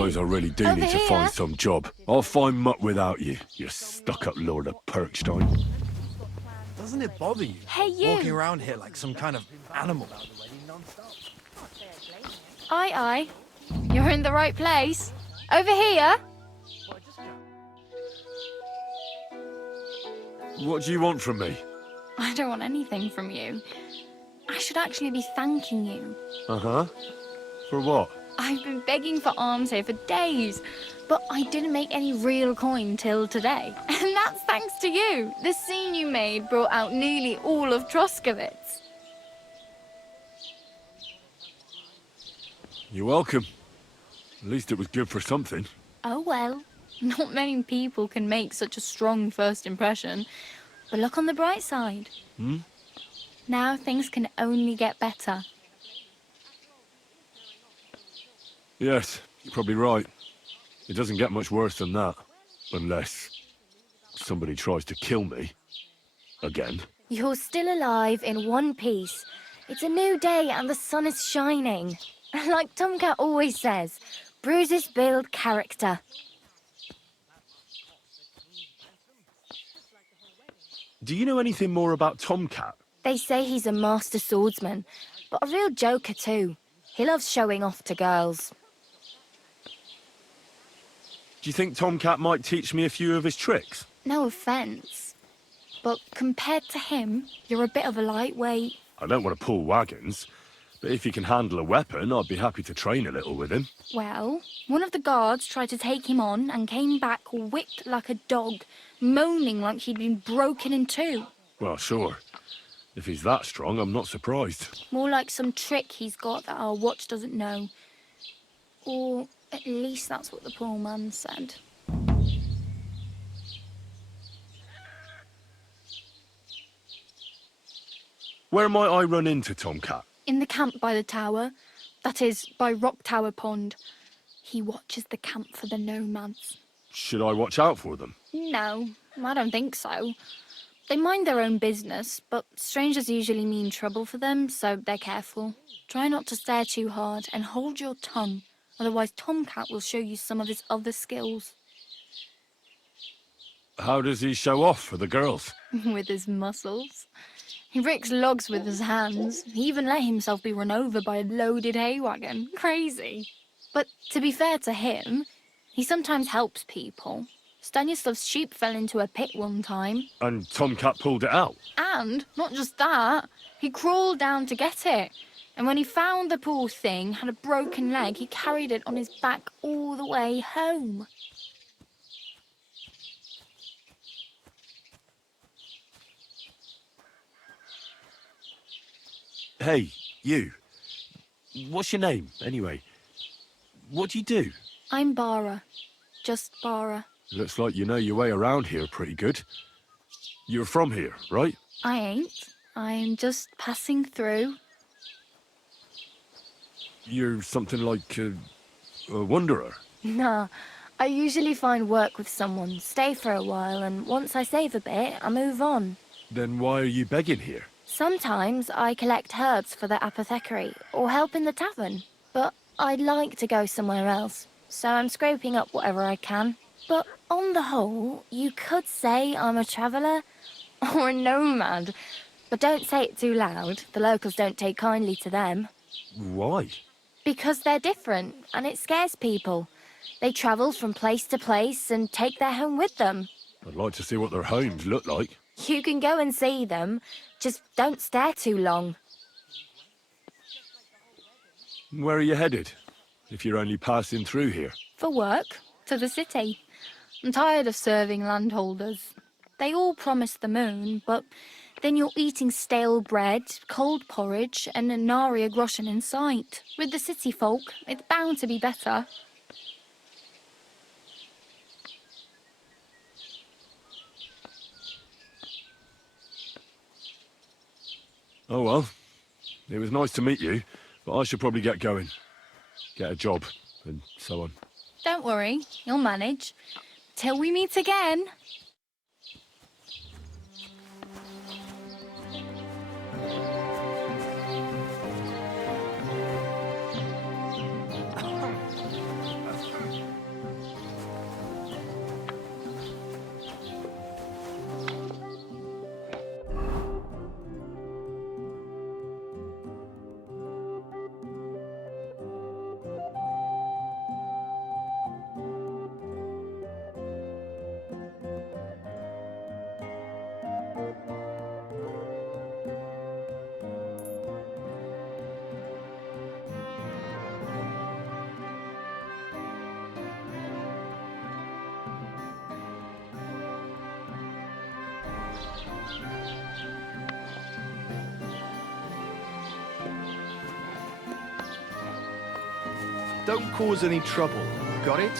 suppose I really do need to find some job. I'll find muck without you, you stuck-up Lord of Perkstein. Doesn't it bother you? Hey, you! Walking around here like some kind of animal. Aye. You're in the right place. Over here. What do you want from me? I don't want anything from you. I should actually be thanking you. Uh-huh. For what? I've been begging for alms here for days, but I didn't make any real coin till today. And that's thanks to you. The scene you made brought out nearly all of Troskovitz. You're welcome. At least it was good for something. Oh well, not many people can make such a strong first impression. But look on the bright side. Now things can only get better. Yes, you're probably right. It doesn't get much worse than that. Unless somebody tries to kill me. Again. You're still alive in one piece. It's a new day and the sun is shining. Like Tomcat always says, bruises build character. Do you know anything more about Tomcat? They say he's a master swordsman, but a real joker too. He loves showing off to girls. Do you think Tomcat might teach me a few of his tricks? No offence, but compared to him, you're a bit of a lightweight. I don't want to pull wagons, but if he can handle a weapon, I'd be happy to train a little with him. Well, one of the guards tried to take him on and came back whipped like a dog, moaning like he'd been broken in two. Well, sure. If he's that strong, I'm not surprised. More like some trick he's got that our watch doesn't know. Or at least that's what the poor man said. Where might I run into Tomcat? In the camp by the tower. That is, by Rock Tower Pond. He watches the camp for the nomads. Should I watch out for them? No, I don't think so. They mind their own business, but strangers usually mean trouble for them, so they're careful. Try not to stare too hard and hold your tongue, otherwise Tomcat will show you some of his other skills. How does he show off for the girls? With his muscles. He ricks logs with his hands. He even let himself be run over by a loaded hay wagon. Crazy. But to be fair to him, he sometimes helps people. Stanislav's sheep fell into a pit one time. And Tomcat pulled it out? And, not just that, he crawled down to get it. And when he found the poor thing had a broken leg, he carried it on his back all the way home. Hey, you. What's your name, anyway? What do you do? I'm Bara. Just Bara. Looks like you know your way around here pretty good. You're from here, right? I ain't. I'm just passing through. You're something like a wanderer? Nah, I usually find work with someone, stay for a while, and once I save a bit, I move on. Then why are you begging here? Sometimes I collect herbs for the apothecary, or help in the tavern. But I'd like to go somewhere else, so I'm scraping up whatever I can. But on the whole, you could say I'm a traveller, or a nomad. But don't say it too loud, the locals don't take kindly to them. Why? Because they're different, and it scares people. They travel from place to place and take their home with them. I'd like to see what their homes look like. You can go and see them, just don't stare too long. Where are you headed, if you're only passing through here? For work, to the city. I'm tired of serving landholders. They all promise the moon, but then you're eating stale bread, cold porridge, and nary a groschen in sight. With the city folk, it's bound to be better. Oh well, it was nice to meet you, but I should probably get going. Get a job, and so on. Don't worry, you'll manage. Till we meet again. Don't cause any trouble. Got it?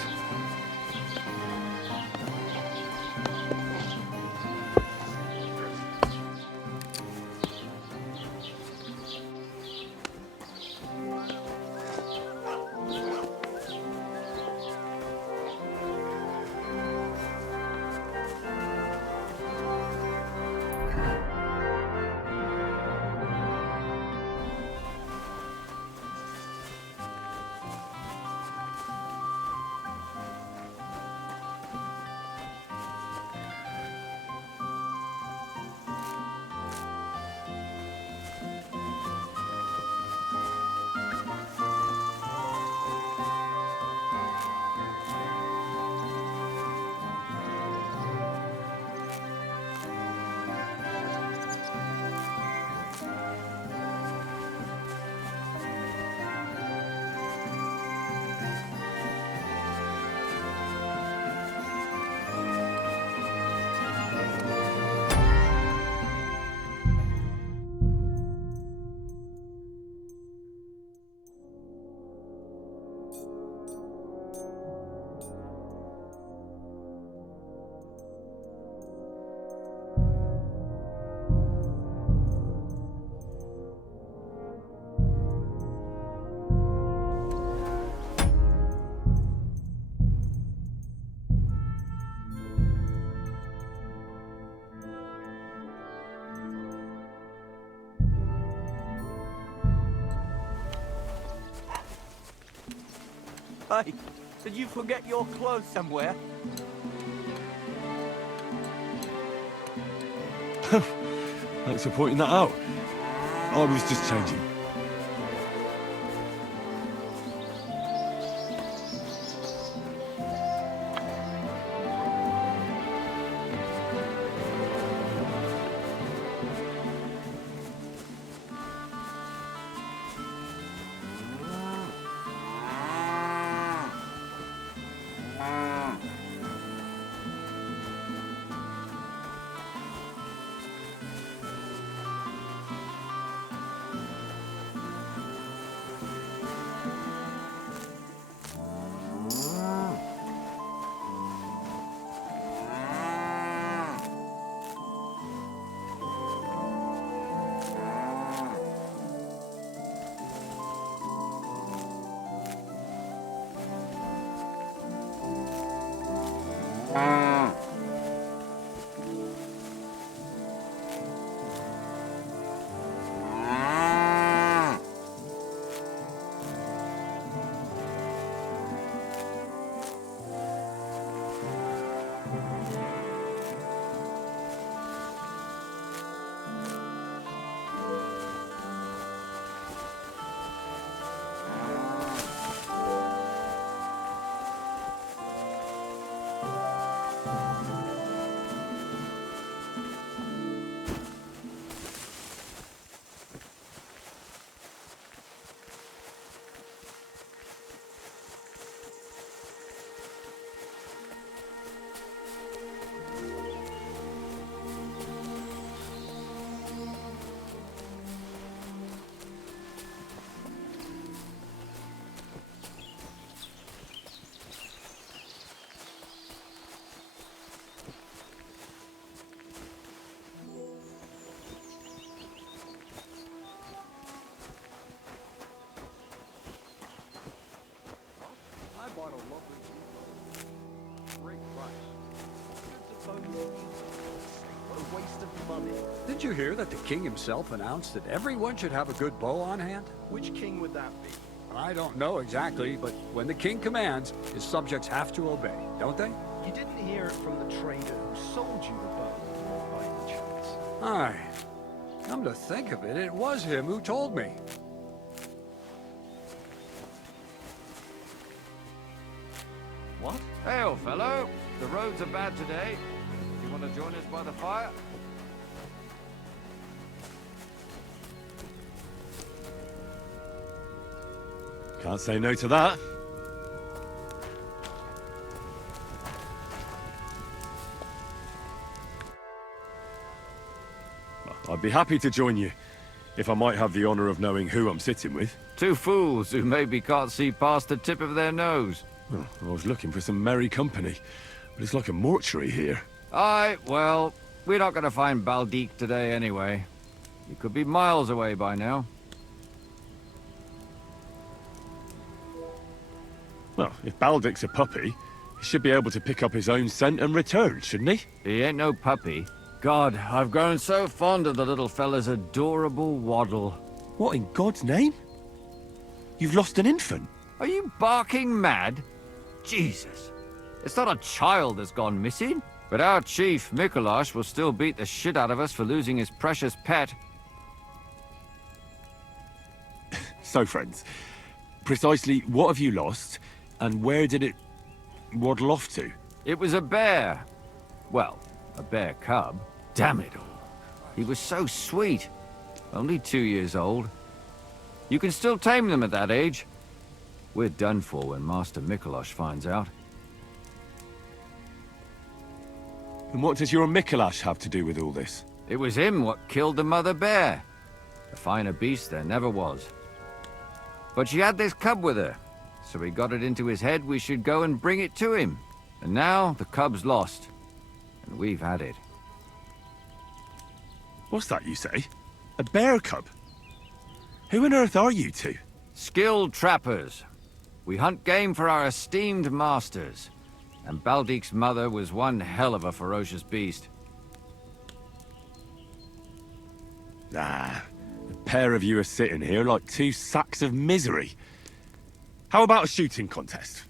Hey, did you forget your clothes somewhere? Thanks for pointing that out. I was just changing. Did you hear that the king himself announced that everyone should have a good bow on hand? Which king would that be? I don't know exactly, but when the king commands, his subjects have to obey, don't they? You didn't hear it from the trader who sold you the bow, by any chance? Aye. Come to think of it, it was him who told me. What? Hey, old fellow. The roads are bad today. You want to join us by the fire? Can't say no to that. I'd be happy to join you, if I might have the honor of knowing who I'm sitting with. Two fools who maybe can't see past the tip of their nose. Oh, I was looking for some merry company, but it's like a mortuary here. Aye, well, we're not going to find Baldik today anyway. He could be miles away by now. Well, if Baldic's a puppy, he should be able to pick up his own scent and return, shouldn't he? He ain't no puppy. God, I've grown so fond of the little fella's adorable waddle. What in God's name? You've lost an infant? Are you barking mad? Jesus. It's not a child that's gone missing. But our chief, Mikolash, will still beat the shit out of us for losing his precious pet. So, friends, precisely what have you lost, and where did it waddle off to? It was a bear. Well, a bear cub. Damn it all. He was so sweet. Only 2 years old. You can still tame them at that age. We're done for when Master Mikolash finds out. And what does your Mikolash have to do with all this? It was him what killed the mother bear. A finer beast there never was. But she had this cub with her, so he got it into his head we should go and bring it to him. And now the cub's lost, and we've had it. What's that you say? A bear cub? Who on earth are you two? Skilled trappers. We hunt game for our esteemed masters. And Baldik's mother was one hell of a ferocious beast. Ah, a pair of you are sitting here like two sacks of misery. How about a shooting contest?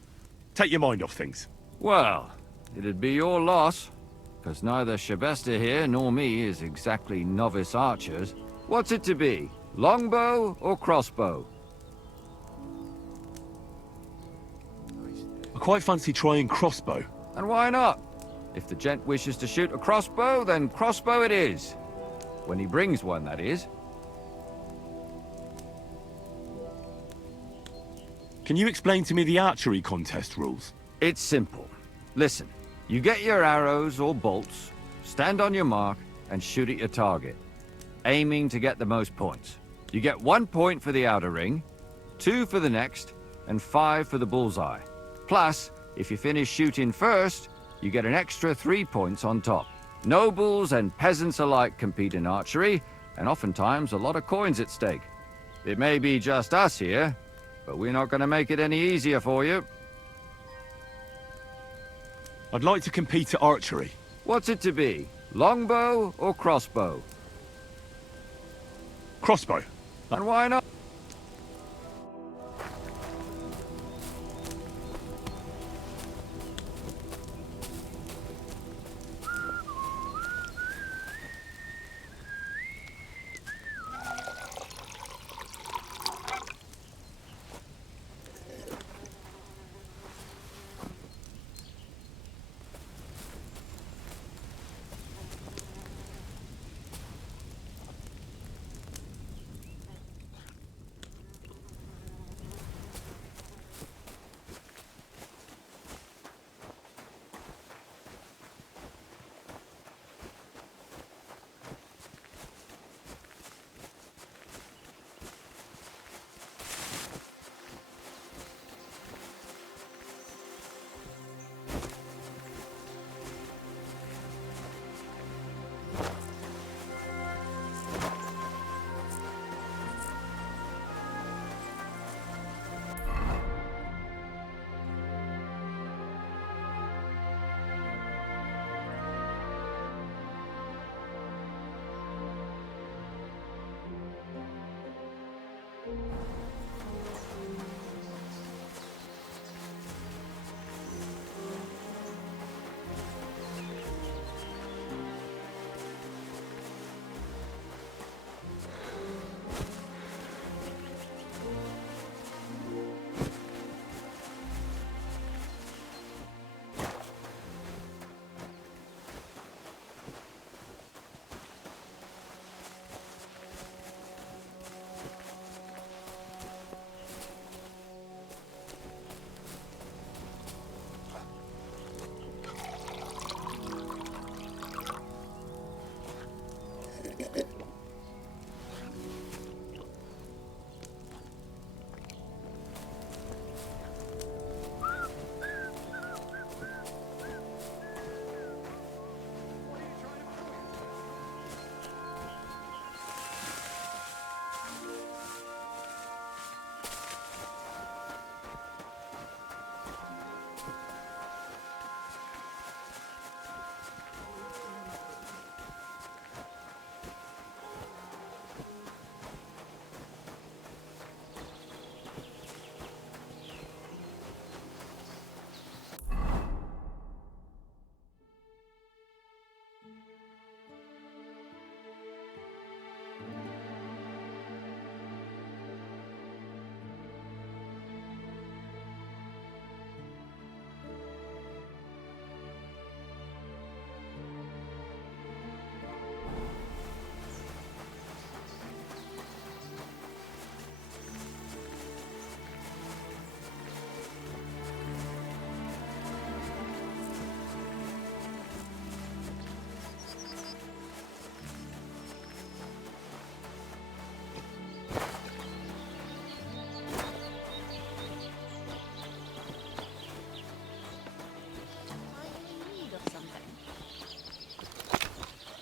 Take your mind off things. Well, it'd be your loss, because neither Shabesta here nor me is exactly novice archers. What's it to be? Longbow or crossbow? I quite fancy trying crossbow. And why not? If the gent wishes to shoot a crossbow, then crossbow it is. When he brings one, that is. Can you explain to me the archery contest rules? It's simple. Listen, you get your arrows or bolts, stand on your mark, and shoot at your target, aiming to get the most points. You get 1 point for the outer ring, 2 for the next, and 5 for the bullseye. Plus, if you finish shooting first, you get an extra 3 points on top. Nobles and peasants alike compete in archery, and oftentimes a lot of coins at stake. It may be just us here, but we're not going to make it any easier for you. I'd like to compete at archery. What's it to be? Longbow or crossbow? Crossbow. And why not?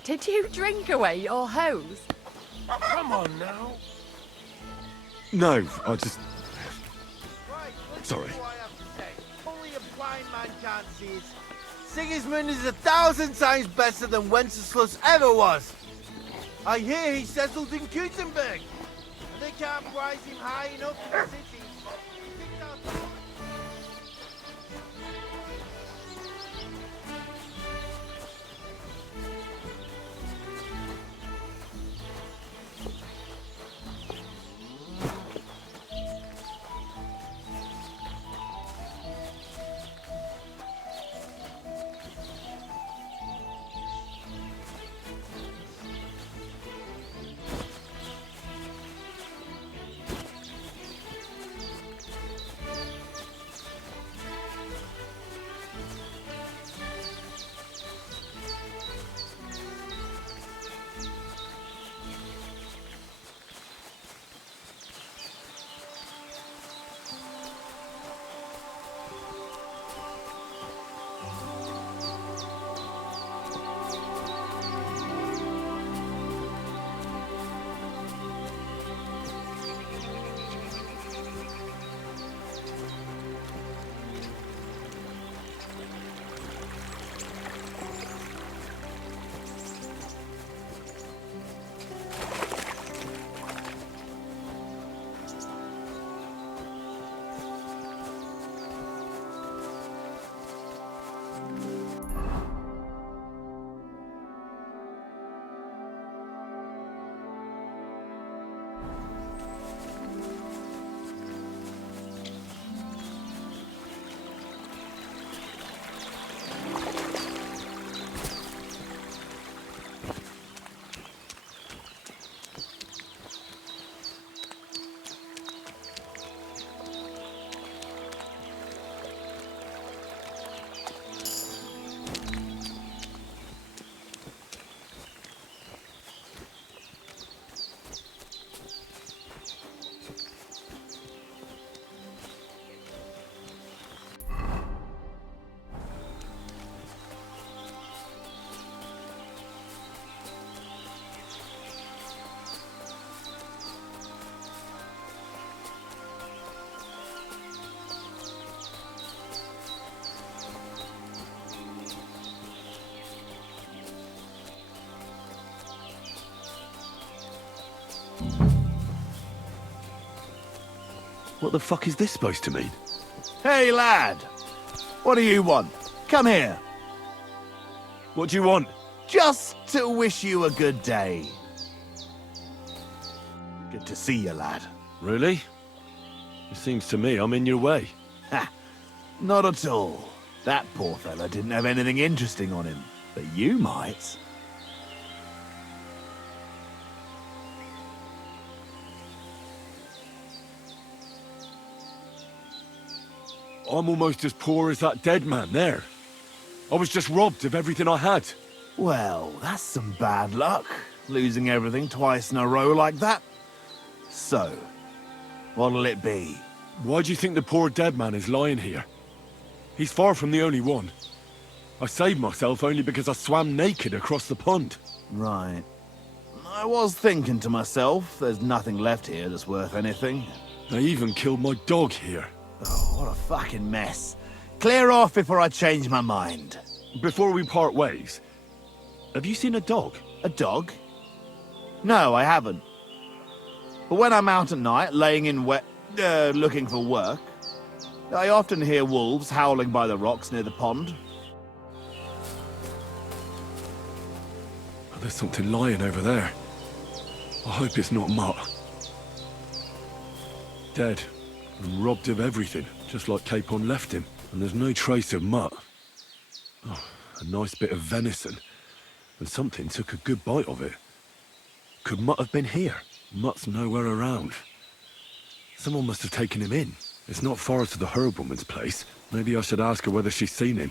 Did you drink away your hose? Come on now. No, I just... Right, listen Sorry. to what I have to say. Only a blind man can't see it. Sigismund is 1,000 times better than Wenceslas ever was. I hear he settled in Gutenberg, and they can't prize him high enough in the city. He picked out- What the fuck is this supposed to mean? Hey, lad! What do you want? Come here. What do you want? Just to wish you a good day. Good to see you, lad. Really? It seems to me I'm in your way. Ha! Not at all. That poor fella didn't have anything interesting on him, but you might. I'm almost as poor as that dead man there. I was just robbed of everything I had. Well, that's some bad luck, losing everything twice in a row like that. So, what'll it be? Why do you think the poor dead man is lying here? He's far from the only one. I saved myself only because I swam naked across the pond. Right. I was thinking to myself, there's nothing left here that's worth anything. They even killed my dog here. Oh, what a fucking mess. Clear off before I change my mind. Before we part ways, have you seen a dog? A dog? No, I haven't. But when I'm out at night, laying in looking for work, I often hear wolves howling by the rocks near the pond. Oh, there's something lying over there. I hope it's not Mutt. Dead. And robbed of everything, just like Capon left him. And there's no trace of Mutt. Oh, a nice bit of venison. And something took a good bite of it. Could Mutt have been here? Mutt's nowhere around. Someone must have taken him in. It's not far to the herb woman's place. Maybe I should ask her whether she's seen him.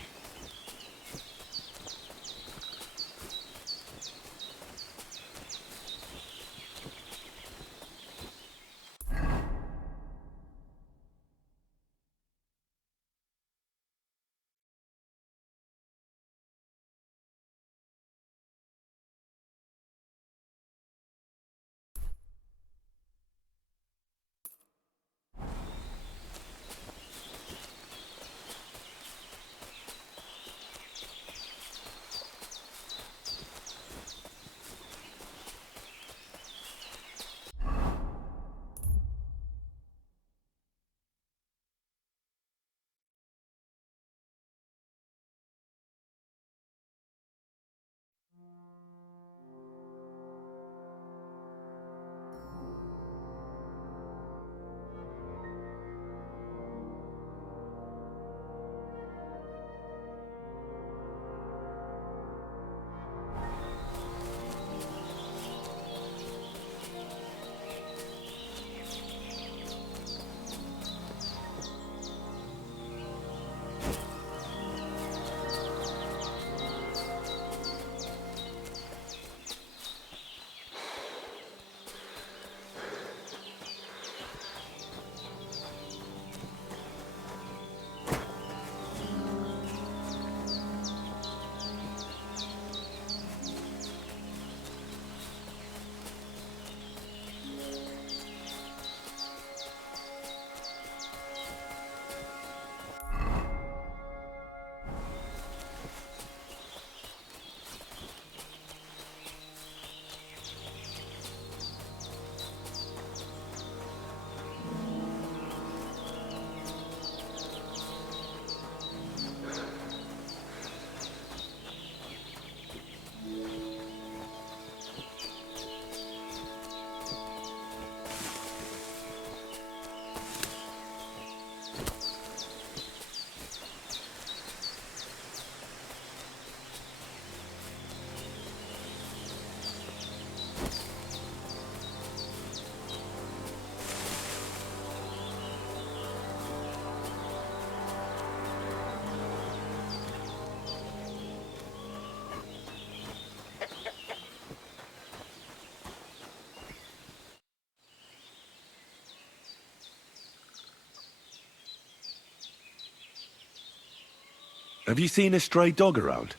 Have you seen a stray dog around?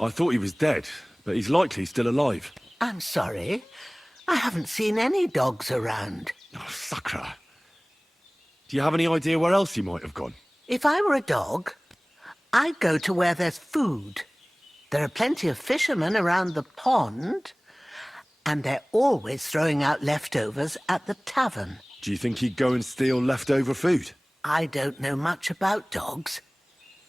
I thought he was dead, but he's likely still alive. I'm sorry. I haven't seen any dogs around. Oh, Sakra. Do you have any idea where else he might have gone? If I were a dog, I'd go to where there's food. There are plenty of fishermen around the pond, and they're always throwing out leftovers at the tavern. Do you think he'd go and steal leftover food? I don't know much about dogs.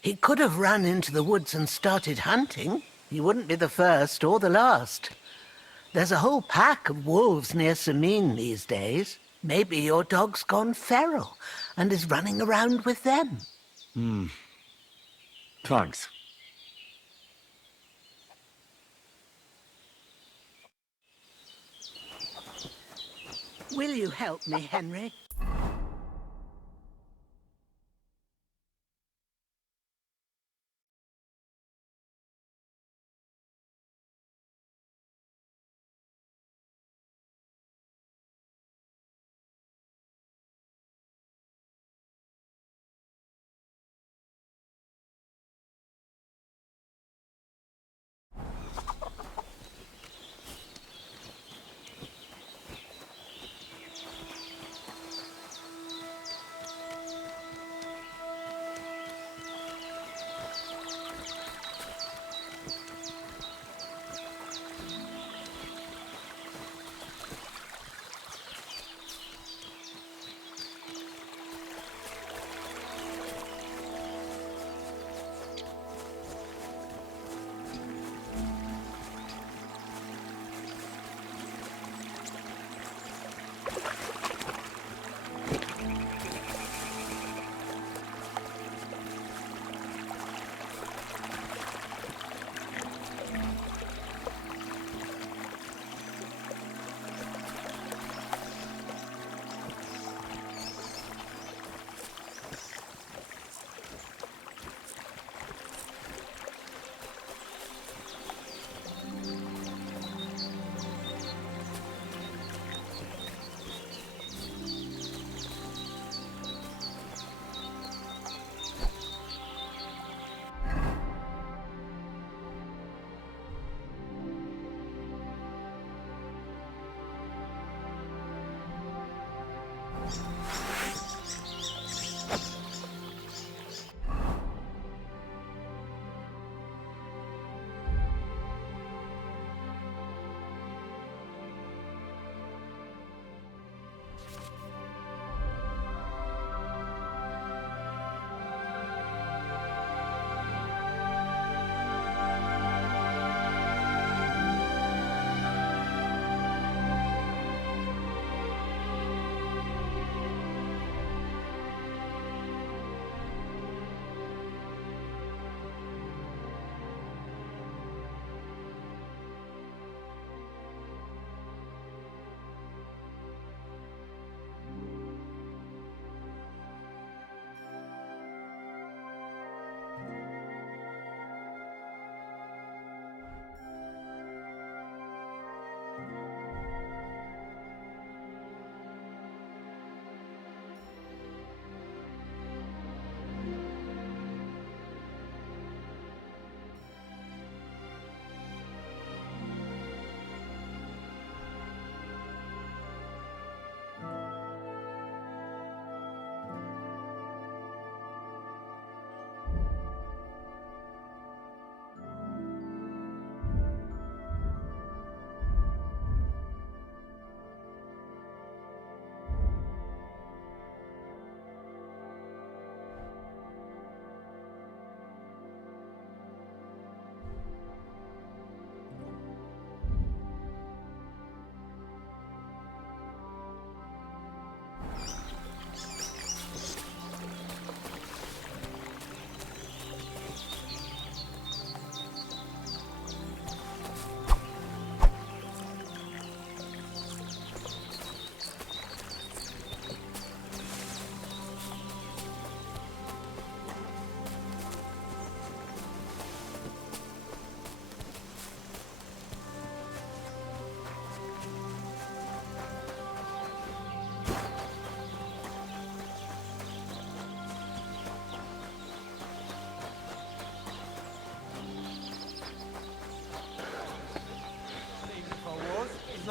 He could have run into the woods and started hunting. He wouldn't be the first or the last. There's a whole pack of wolves near Samin these days. Maybe your dog's gone feral and is running around with them. Thanks. Will you help me, Henry?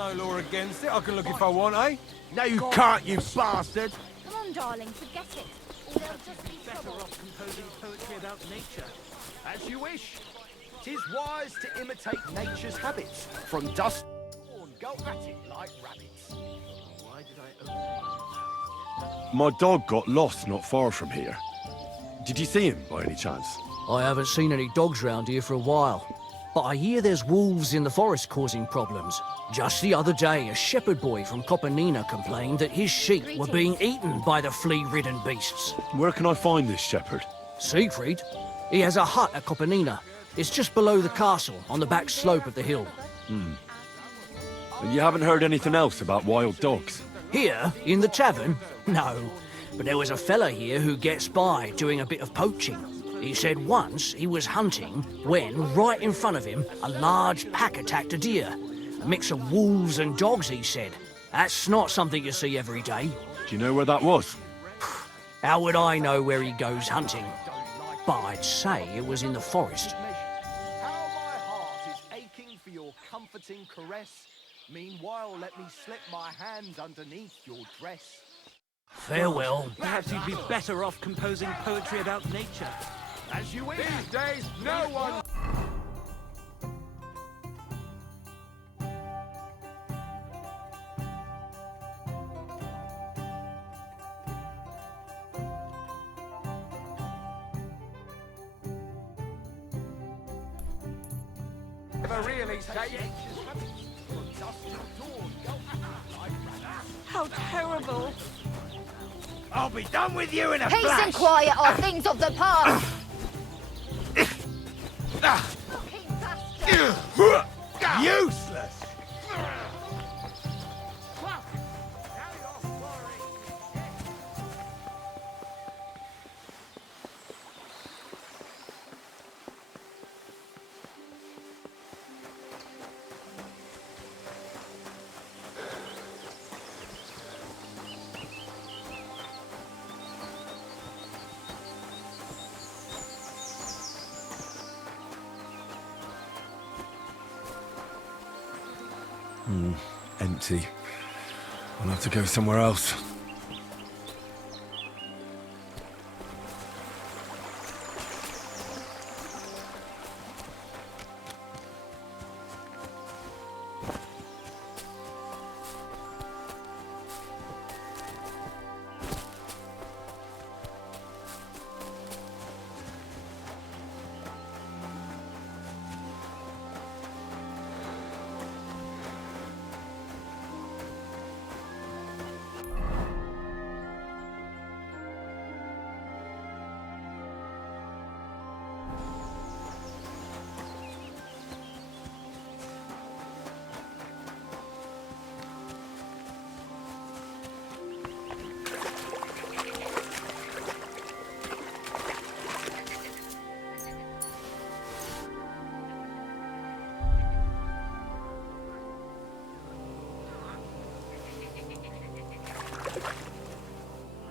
no law against it. I can look if I want, eh? No, you can't, you bastard! Come on, darling, forget it. Or there'll just be Better trouble. off composing poetry about nature. As you wish. 'Tis wise to imitate nature's habits. From dusk to dawn, go at it like rabbits. Why did I open My dog got lost not far from here. Did you see him by any chance? I haven't seen any dogs round here for a while, but I hear there's wolves in the forest causing problems. Just the other day, a shepherd boy from Kopanina complained that his sheep were being eaten by the flea-ridden beasts. Where can I find this shepherd? Siegfried? He has a hut at Kopanina. It's just below the castle, on the back slope of the hill. And you haven't heard anything else about wild dogs? Here, in the tavern? No. But there was a fella here who gets by doing a bit of poaching. He said once he was hunting when, right in front of him, a large pack attacked a deer. A mix of wolves and dogs, he said. That's not something you see every day. Do you know where that was? How would I know where he goes hunting? But I'd say it was in the forest. How my heart is aching for your comforting caress. Meanwhile, let me slip my hand underneath your dress. Farewell. Perhaps you'd be better off composing poetry about nature. As you wish. These days, no one... Never really safe. How terrible. I'll be done with you in a Peace flash! and quiet are things of the past. Useless! Empty. I'll have to go somewhere else.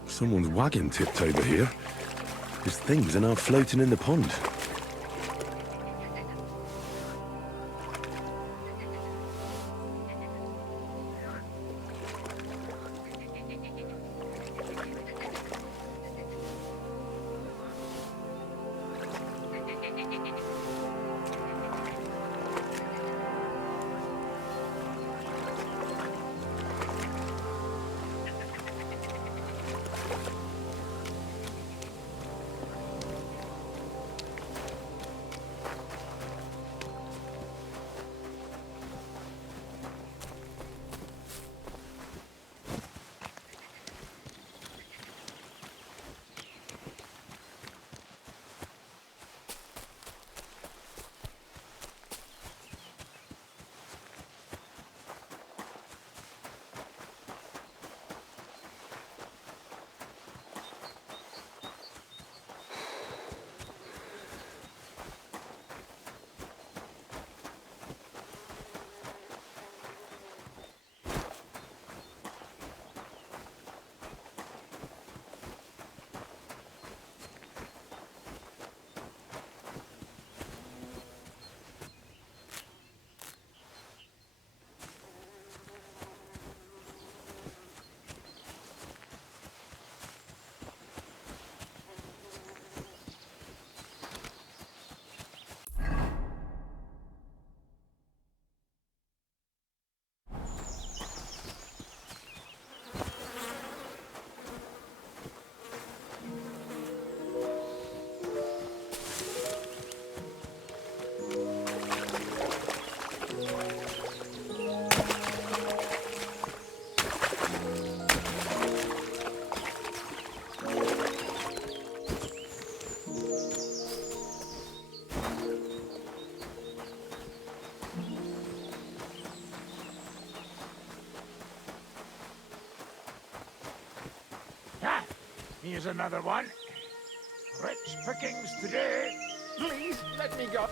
Someone's wagon tipped over here. His things are now floating in the pond. Here's another one. Rich pickings today. Please, let me go.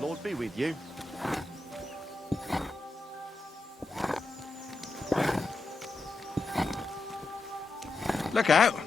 Lord be with you. Look out!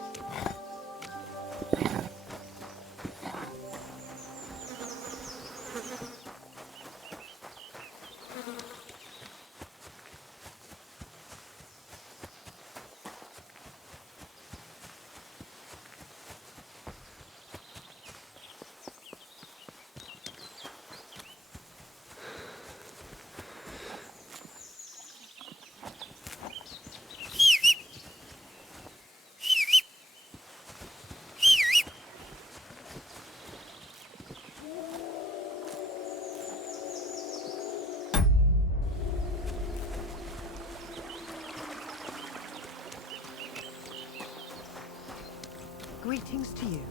Greetings to you.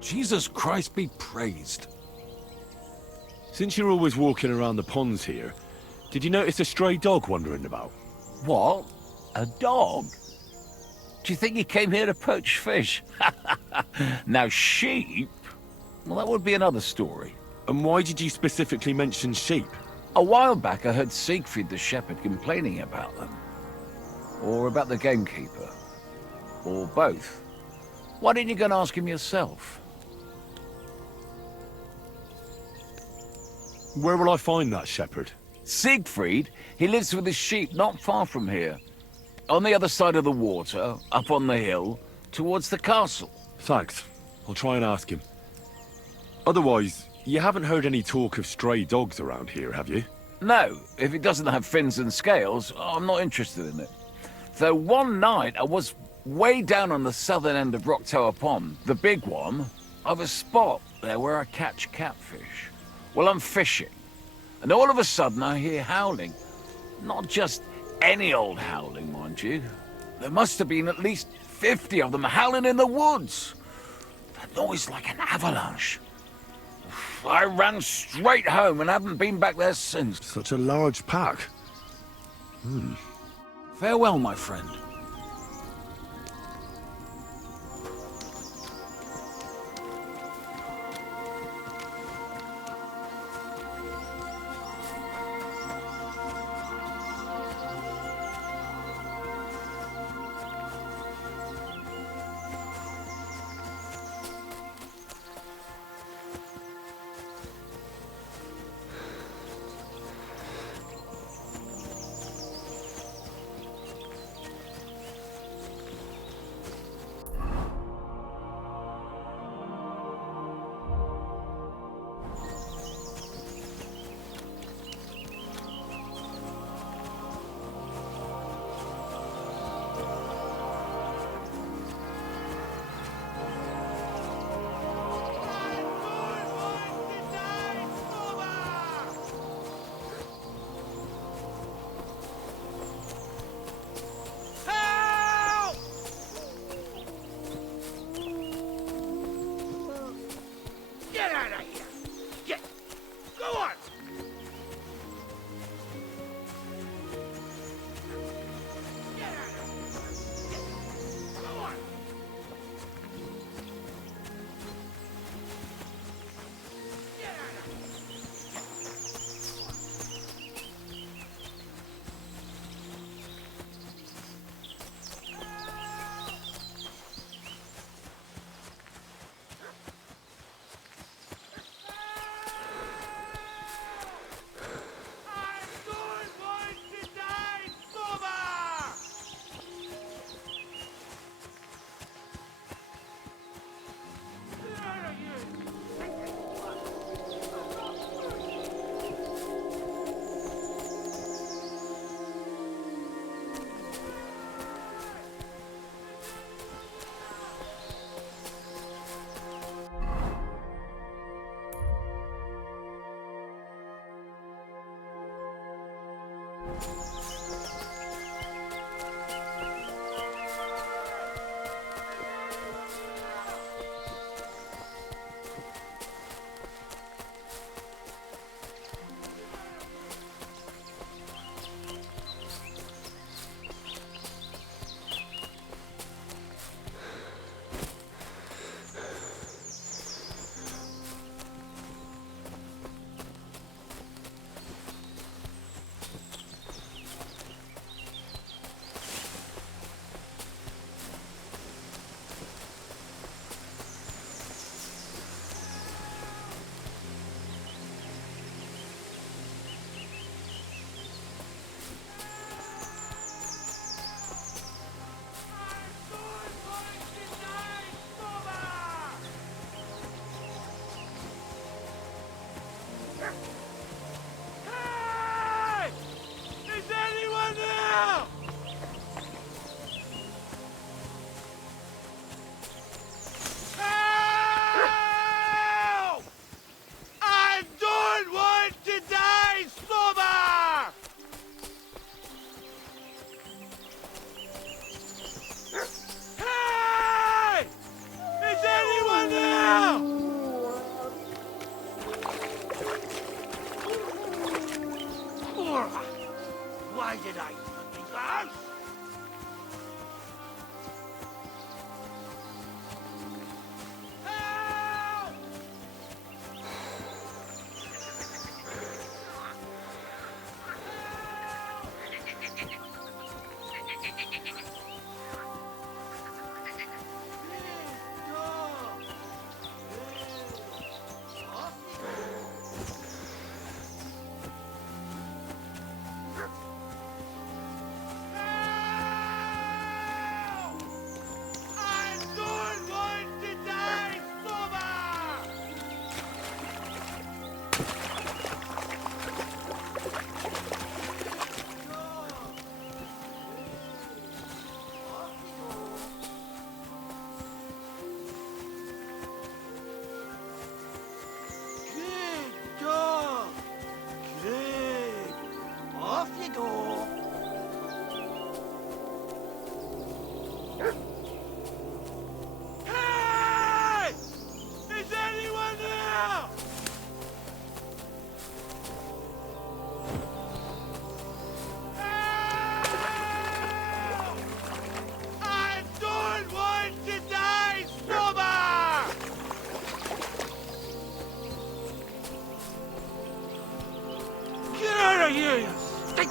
Jesus Christ be praised. Since you're always walking around the ponds here, did you notice a stray dog wandering about? What? A dog? Do you think he came here to poach fish? Now sheep? Well, that would be another story. And why did you specifically mention sheep? A while back I heard Siegfried the shepherd complaining about them. Or about the gamekeeper. Or both. Why didn't you go and ask him yourself? Where will I find that shepherd? Siegfried? He lives with his sheep not far from here. On the other side of the water, up on the hill, towards the castle. Thanks. I'll try and ask him. Otherwise, you haven't heard any talk of stray dogs around here, have you? No, if it doesn't have fins and scales, I'm not interested in it. Though one night I was way down on the southern end of Rock Tower Pond, the big one, I've a spot there where I catch catfish. Well, I'm fishing, and all of a sudden I hear howling. Not just any old howling, mind you. There must have been at least 50 of them howling in the woods. A noise like an avalanche. I ran straight home and haven't been back there since. Such a large pack. Farewell, my friend.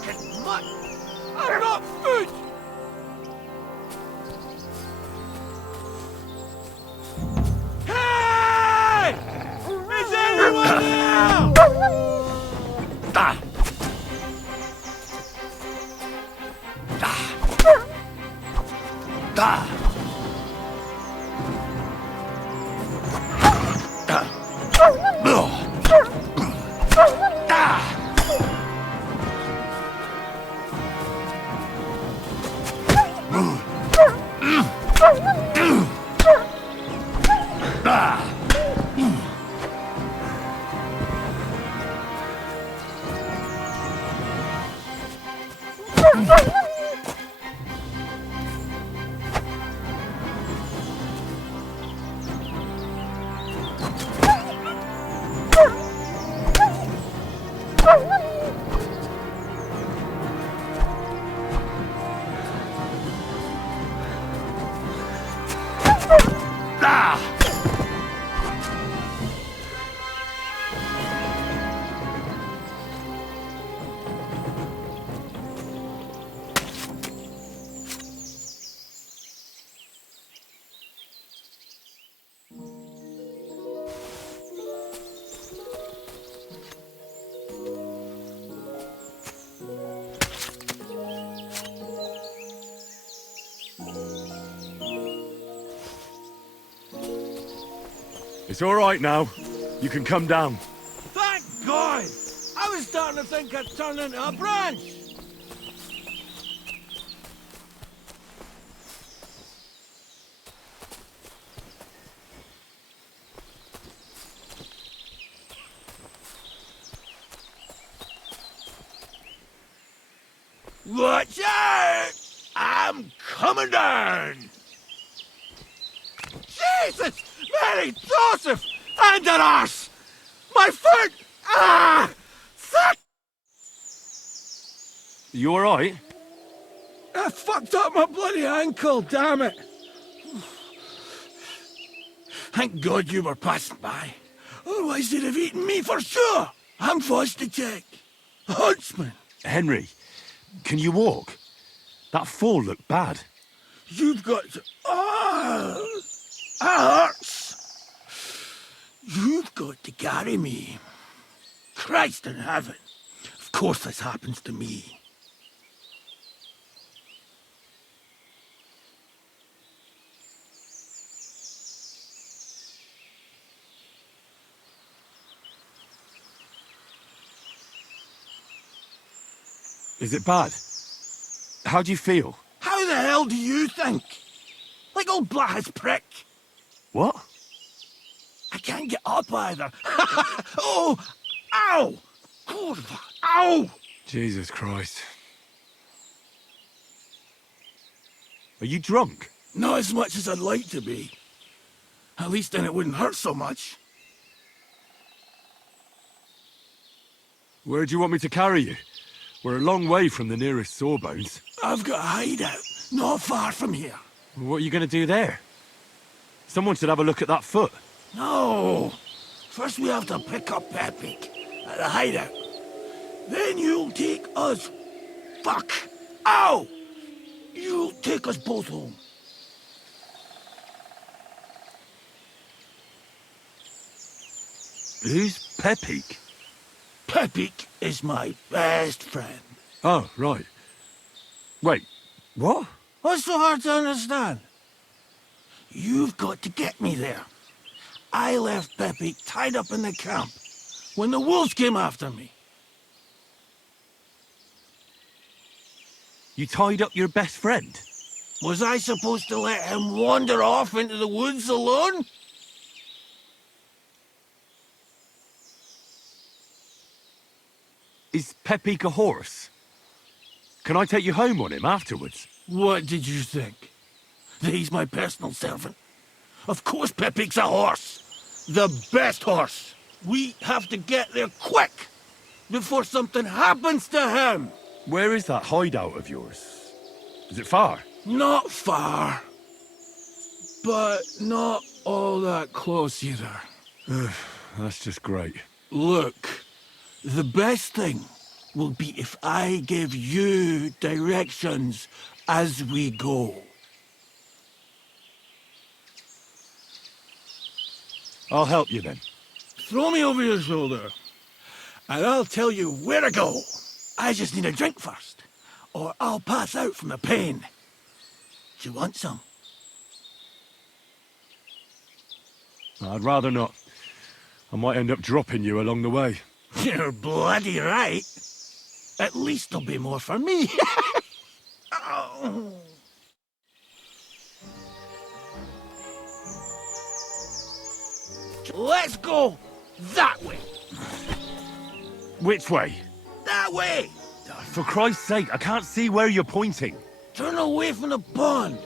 fucking mutt! I'm not food! Hey! Is anyone there? Ah! Ah! It's all right now. You can come down. Thank God! I was starting to think I'd turned into a branch! Watch out! I'm coming down! Jesus! Mary Joseph! And an arse! My foot! Ah! Fuck! You all right? I fucked up my bloody ankle, damn it! Thank God you were passing by. Otherwise they'd have eaten me for sure! I'm forced to check. Huntsman! Henry, can you walk? That fall looked bad. You've got to... Ah! That hurts! You've got to carry me. Christ in heaven. Of course this happens to me. Is it bad? How do you feel? How the hell do you think? Like old Black's prick. What? I can't get up either. Oh! Ow! Kurwa! Ow! Jesus Christ. Are you drunk? Not as much as I'd like to be. At least then it wouldn't hurt so much. Where do you want me to carry you? We're a long way from the nearest sawbones. I've got a hideout, not far from here. What are you going to do there? Someone should have a look at that foot. No! First we have to pick up Pepik at the hideout. Then you'll take us... Fuck! Ow! You'll take us both home. Who's Pepik? Pepik is my best friend. Oh, right. Wait, what? What's so hard to understand? You've got to get me there. I left Pepik tied up in the camp when the wolves came after me. You tied up your best friend? Was I supposed to let him wander off into the woods alone? Is Pepik a horse? Can I take you home on him afterwards? What did you think? That he's my personal servant? Of course Pepik's a horse. The best horse. We have to get there quick, before something happens to him. Where is that hideout of yours? Is it far? Not far. But not all that close either. That's just great. Look, the best thing will be if I give you directions as we go. I'll help you then. Throw me over your shoulder, and I'll tell you where to go. I just need a drink first, or I'll pass out from the pain. Do you want some? I'd rather not. I might end up dropping you along the way. You're bloody right. At least there'll be more for me. Oh. Let's go that way. Which way? That way. For Christ's sake, I can't see where you're pointing. Turn away from the pond.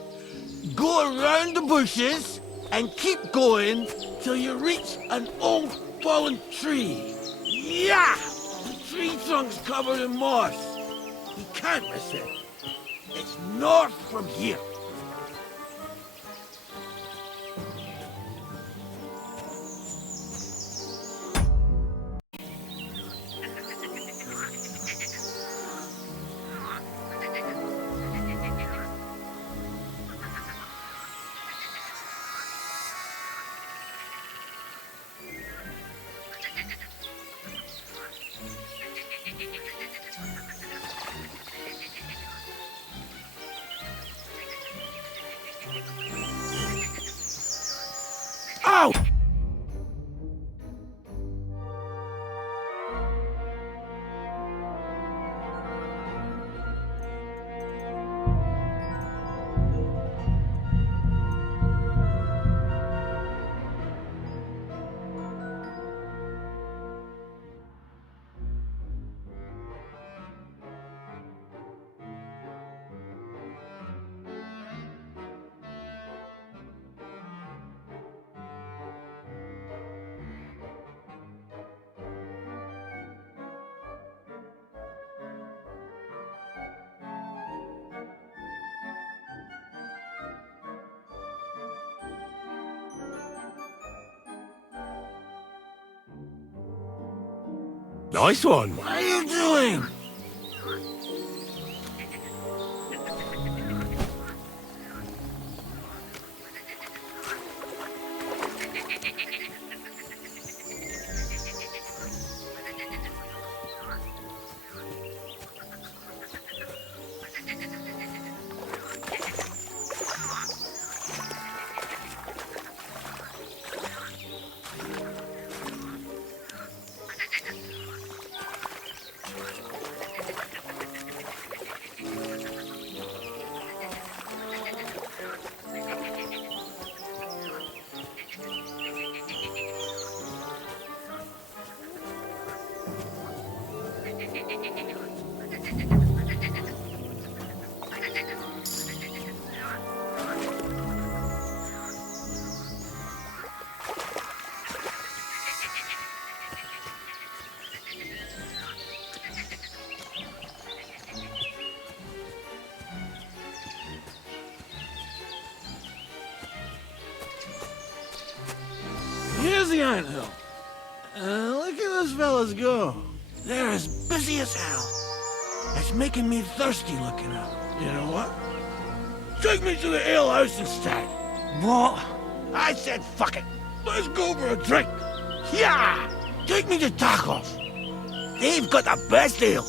Go around the bushes and keep going till you reach an old fallen tree. Yeah! The tree trunk's covered in moss. You can't miss it. It's north from here. Ow! Nice one. What are you doing? Here's the iron hill. Look at those fellas go. They're as busy as hell. It's making me thirsty looking at them. You know what? Take me to the ale house instead. What? I said fuck it. Let's go for a drink. Yeah! Take me to tacos. They've got the best ale.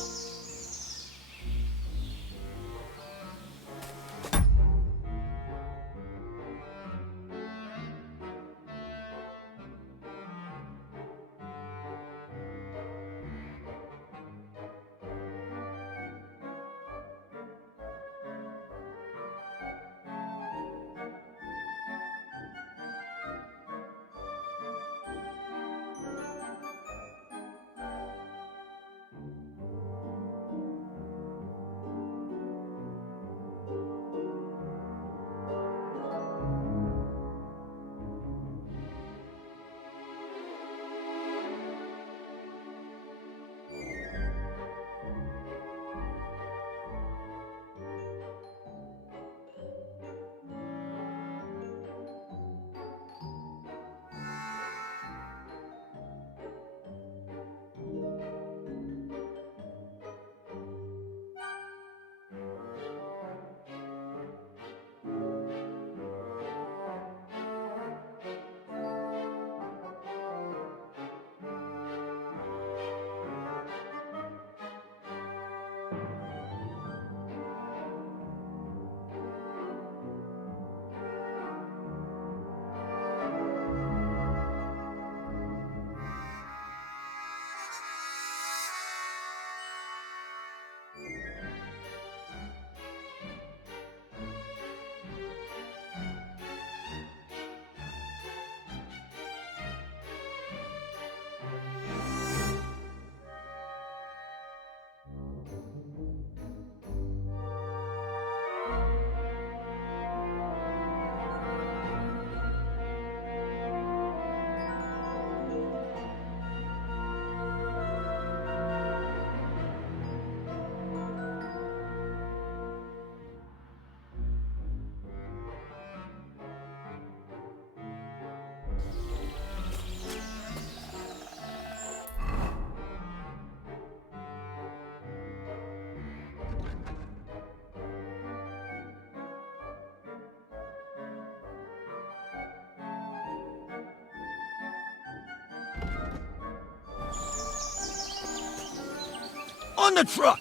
On the truck!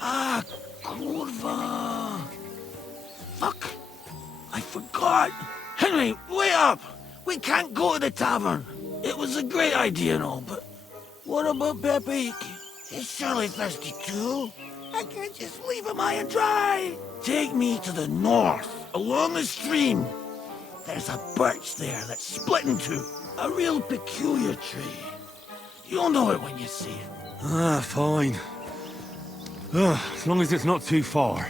Ah, kurva! Fuck! I forgot! Henry, wait up! We can't go to the tavern! It was a great idea and all, but what about Pepe? He's surely thirsty too. I can't just leave him high and dry. Take me to the north, along the stream. There's a birch there that's split in two. A real peculiar tree. You'll know it when you see it. Ah, fine. As long as it's not too far.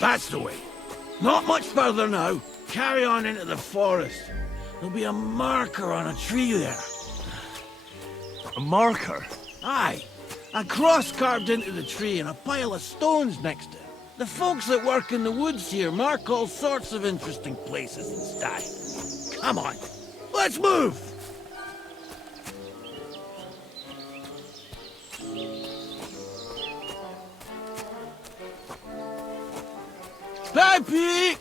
That's the way. Not much further now. Carry on into the forest. There'll be a marker on a tree there. A marker? Aye. A cross carved into the tree and a pile of stones next to it. The folks that work in the woods here mark all sorts of interesting places and stuff. Come on. Let's move! Pepe!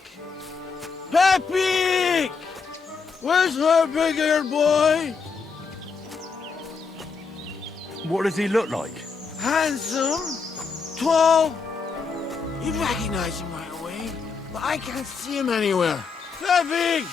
Pepe! Where's our big-eared boy? What does he look like? Handsome, tall. You'd recognize him right away, but I can't see him anywhere. Pepe!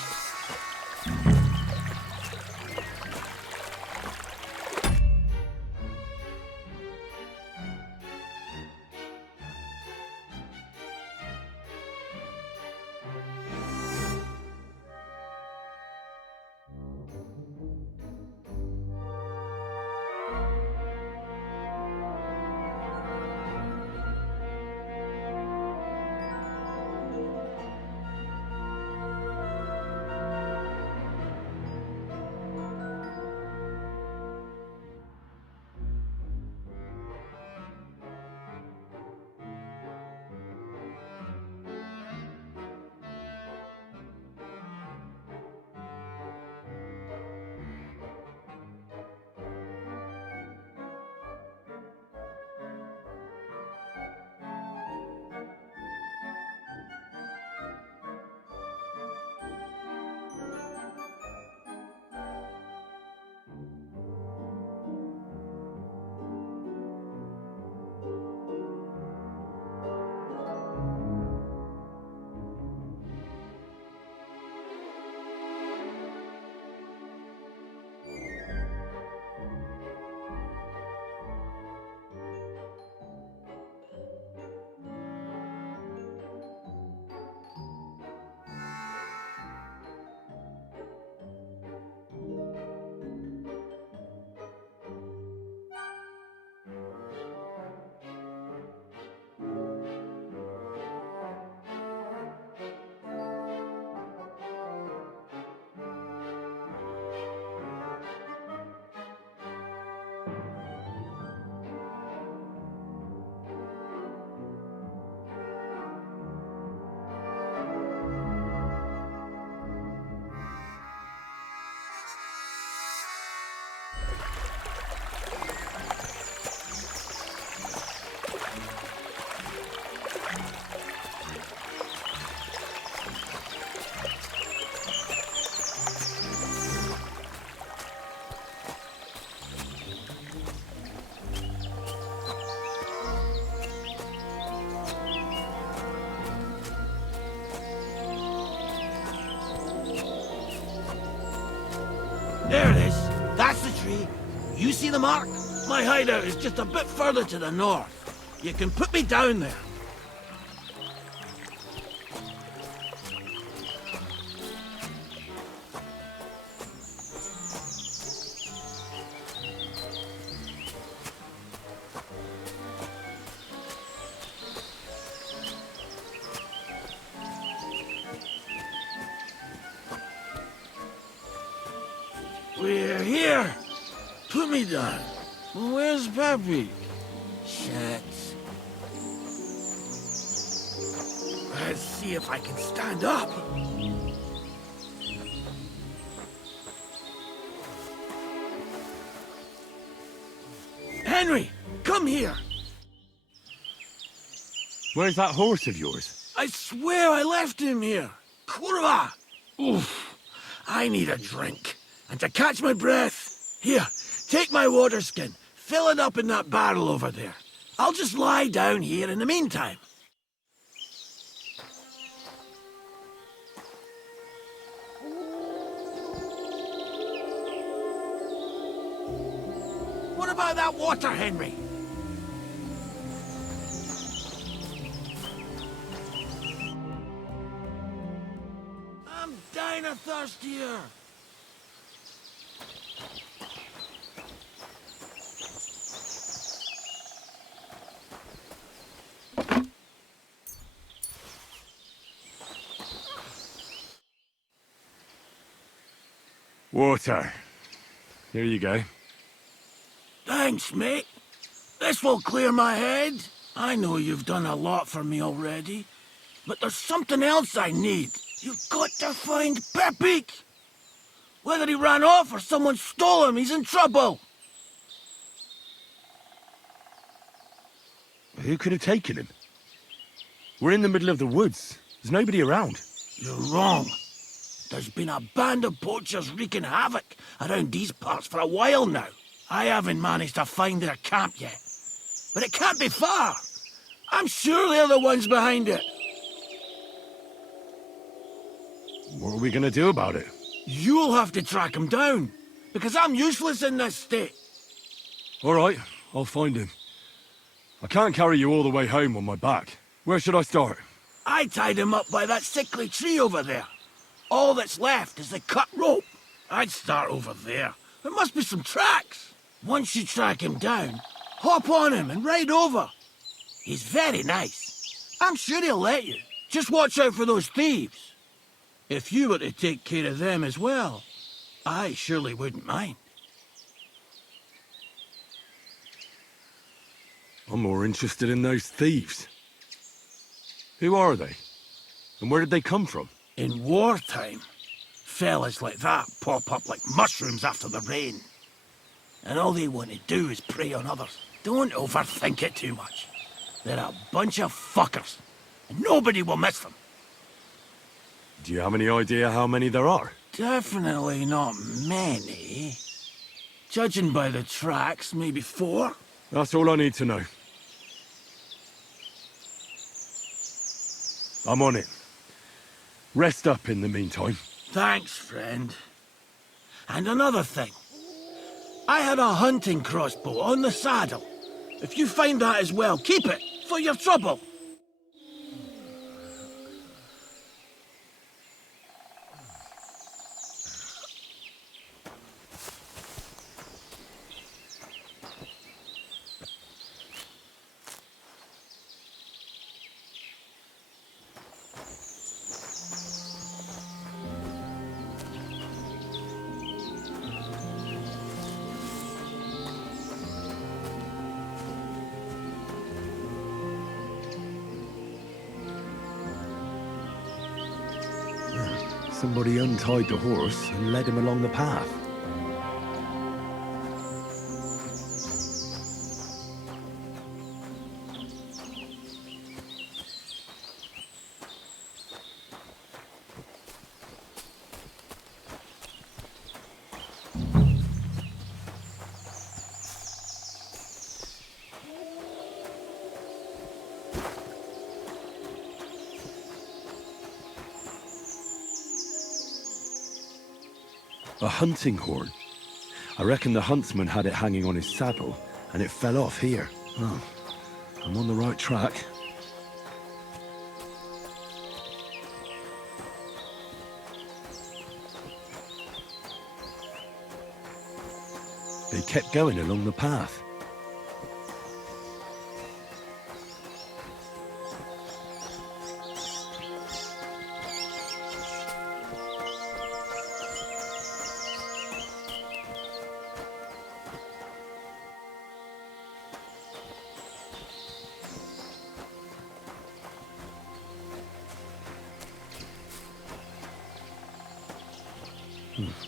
You see the mark? My hideout is just a bit further to the north. You can put me down there. We're here. Put me down. Where's Peppy? Shit. Let's see if I can stand up. Henry, come here. Where's that horse of yours? I swear I left him here. Kurwa! Oof. I need a drink. And to catch my breath, here, take my water skin. Fill it up in that barrel over there. I'll just lie down here in the meantime. What about that water, Henry? I'm dying of thirst here. Water. Here you go. Thanks, mate. This will clear my head. I know you've done a lot for me already, but there's something else I need. You've got to find Pepik. Whether he ran off or someone stole him, he's in trouble. Who could have taken him? We're in the middle of the woods. There's nobody around. You're wrong. There's been a band of poachers wreaking havoc around these parts for a while now. I haven't managed to find their camp yet. But it can't be far. I'm sure they're the ones behind it. What are we gonna do about it? You'll have to track him down, because I'm useless in this state. All right, I'll find him. I can't carry you all the way home on my back. Where should I start? I tied him up by that sickly tree over there. All that's left is the cut rope. I'd start over there. There must be some tracks. Once you track him down, hop on him and ride over. He's very nice. I'm sure he'll let you. Just watch out for those thieves. If you were to take care of them as well, I surely wouldn't mind. I'm more interested in those thieves. Who are they? And where did they come from? In wartime, fellas like that pop up like mushrooms after the rain. And all they want to do is prey on others. Don't overthink it too much. They're a bunch of fuckers, and nobody will miss them. Do you have any idea how many there are? Definitely not many. Judging by the tracks, maybe 4. That's all I need to know. I'm on it. Rest up in the meantime. Thanks, friend. And another thing. I had a hunting crossbow on the saddle. If you find that as well, keep it, for your trouble. Somebody untied the horse and led him along the path. A hunting horn. I reckon the huntsman had it hanging on his saddle, and it fell off here. Oh, I'm on the right track. They kept going along the path.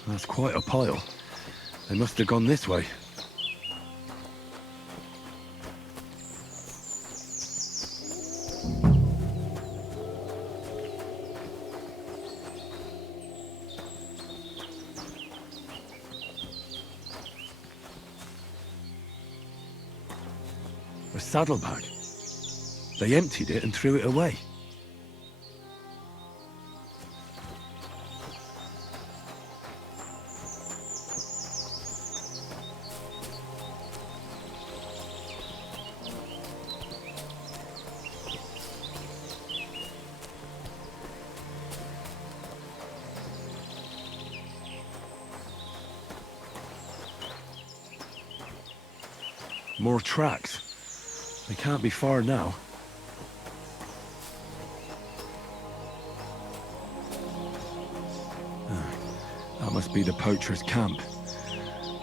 That's quite a pile. They must have gone this way. A saddlebag. They emptied it and threw it away. More tracks. They can't be far now. That must be the poacher's camp.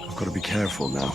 I've got to be careful now.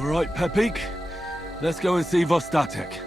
All right, Pepik. Let's go and see Vostatek.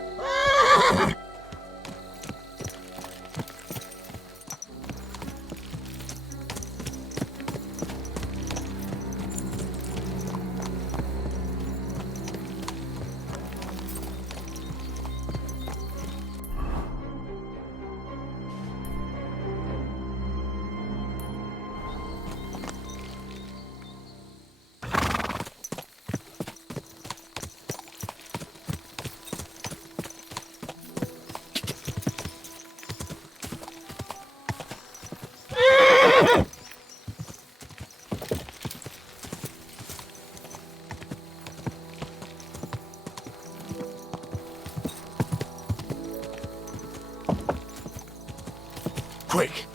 Quick!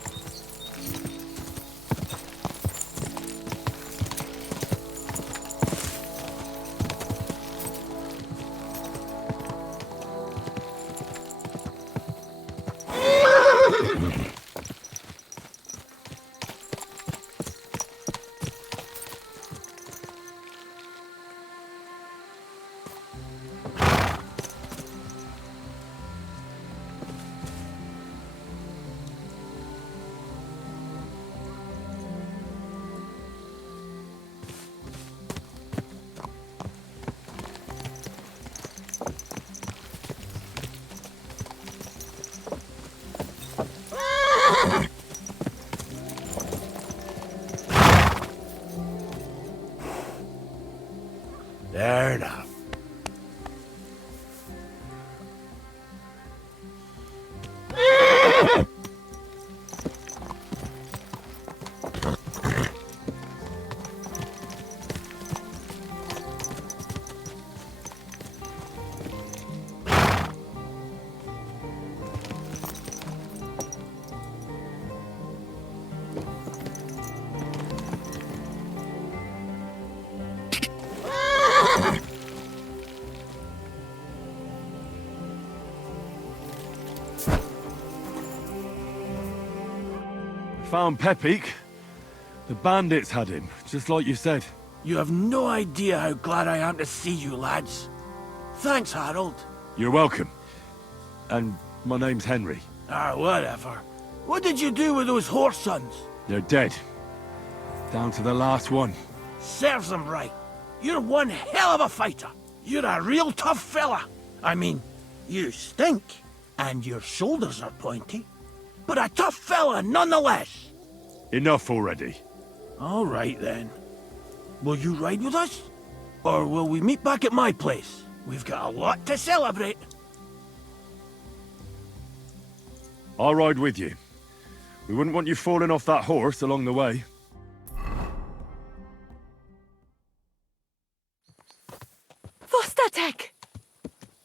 Fair enough. Found Pepik. The bandits had him, just like you said. You have no idea how glad I am to see you, lads. Thanks, Harold. You're welcome. And my name's Henry. Whatever. What did you do with those horse sons? They're dead. Down to the last one. Serves them right. You're one hell of a fighter. You're a real tough fella. I mean, you stink, and your shoulders are pointy. But a tough fella nonetheless. Enough already. All right, then. Will you ride with us? Or will we meet back at my place? We've got a lot to celebrate. I'll ride with you. We wouldn't want you falling off that horse along the way. Vostatek!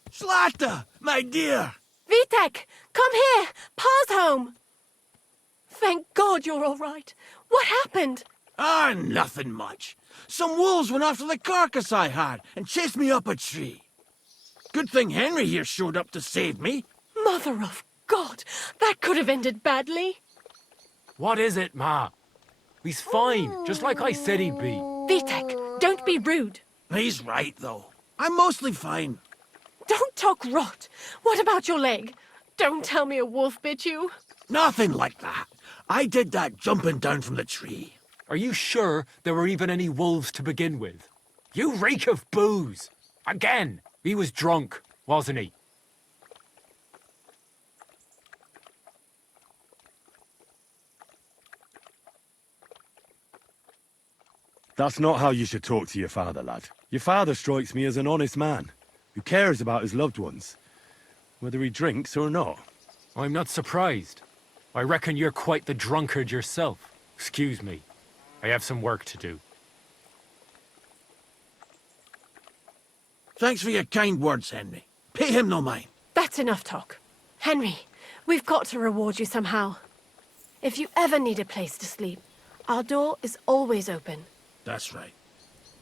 Slata, my dear! Vitek, come here! Pa's home! Thank God you're all right. What happened? Nothing much. Some wolves went after the carcass I had and chased me up a tree. Good thing Henry here showed up to save me. Mother of God, that could have ended badly. What is it, Ma? He's fine, just like I said he'd be. Vitek, don't be rude. He's right, though. I'm mostly fine. Don't talk rot. What about your leg? Don't tell me a wolf bit you. Nothing like that. I did that jumping down from the tree. Are you sure there were even any wolves to begin with? You reek of booze. Again, he was drunk, wasn't he? That's not how you should talk to your father, lad. Your father strikes me as an honest man, who cares about his loved ones, whether he drinks or not. I'm not surprised. I reckon you're quite the drunkard yourself. Excuse me. I have some work to do. Thanks for your kind words, Henry. Pay him no mind. That's enough talk. Henry, we've got to reward you somehow. If you ever need a place to sleep, our door is always open. That's right.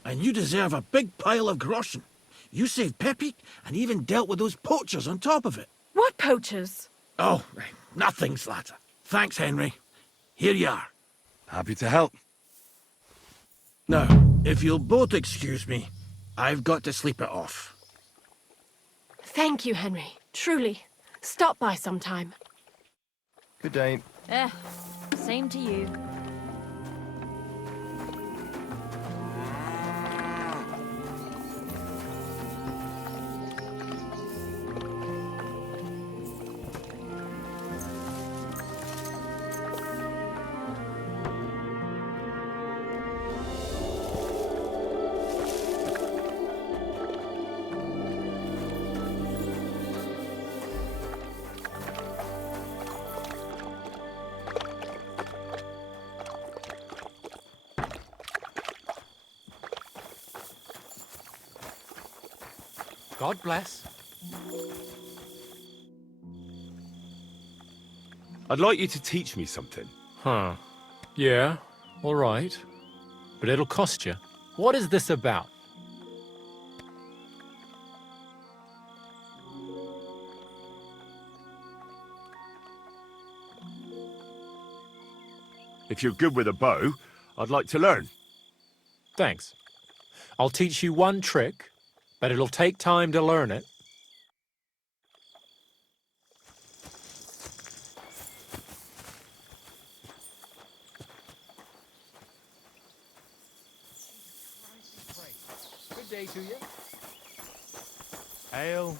And you deserve a big pile of groschen. You saved Pepik and even dealt with those poachers on top of it. What poachers? Oh, nothing, Slatter. Thanks, Henry. Here you are. Happy to help. Now, if you'll both excuse me, I've got to sleep it off. Thank you, Henry. Truly. Stop by sometime. Good day. Same to you. God bless. I'd like you to teach me something. Huh. Yeah, all right. But it'll cost you. What is this about? If you're good with a bow, I'd like to learn. Thanks. I'll teach you one trick, but it'll take time to learn it. Good day to you. Ale.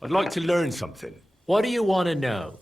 I'd like to learn something. What do you want to know?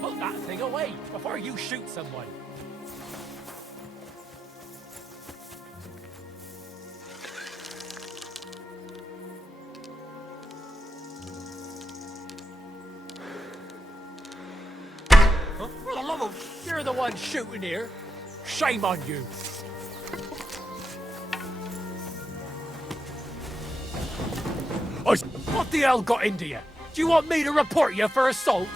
Put that thing away before you shoot someone. For the love of... You're the one shooting here. Shame on you. What the hell got into you? Do you want me to report you for assault?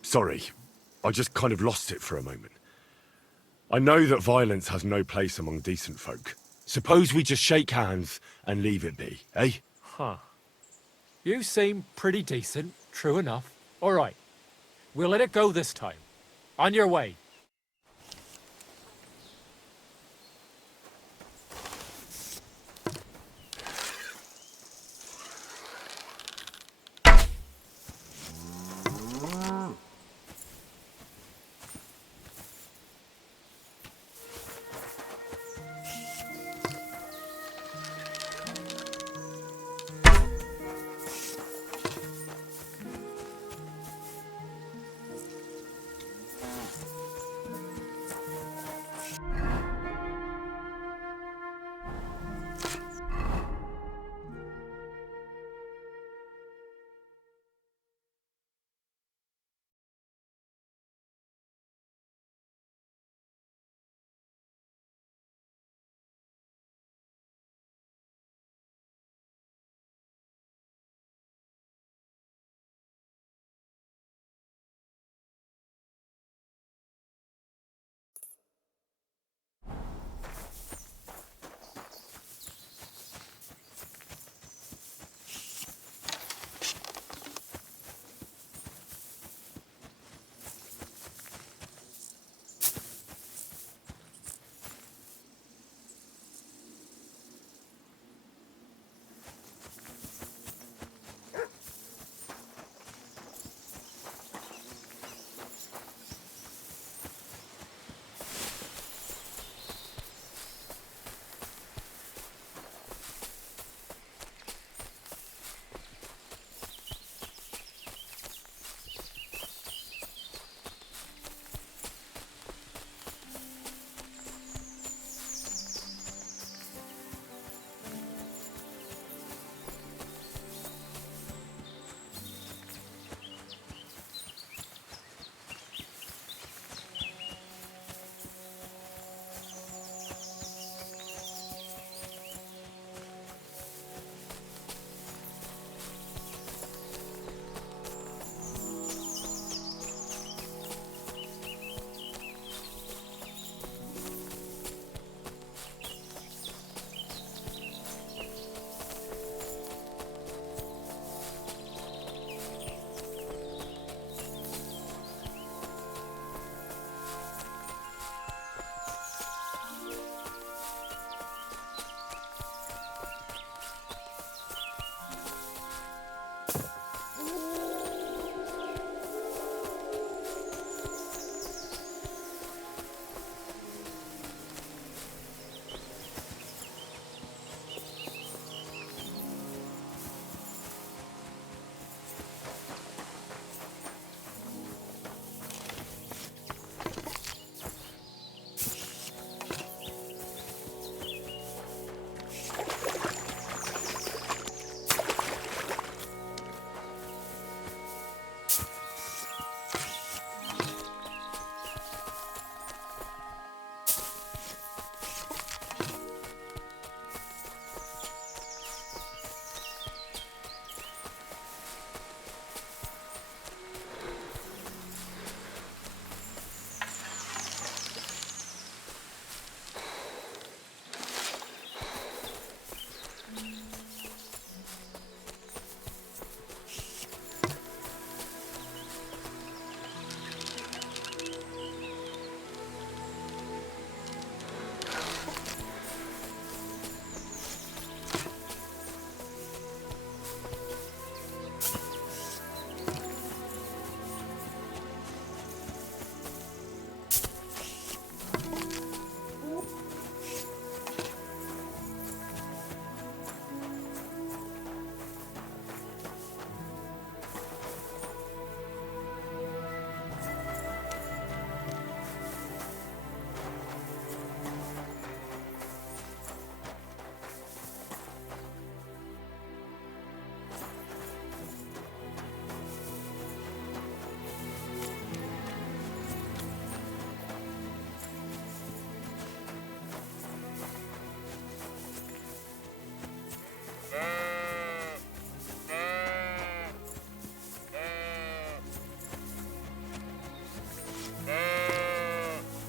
Sorry, I just kind of lost it for a moment. I know that violence has no place among decent folk. Suppose we just shake hands and leave it be, eh? Huh. You seem pretty decent, true enough. All right, we'll let it go this time. On your way.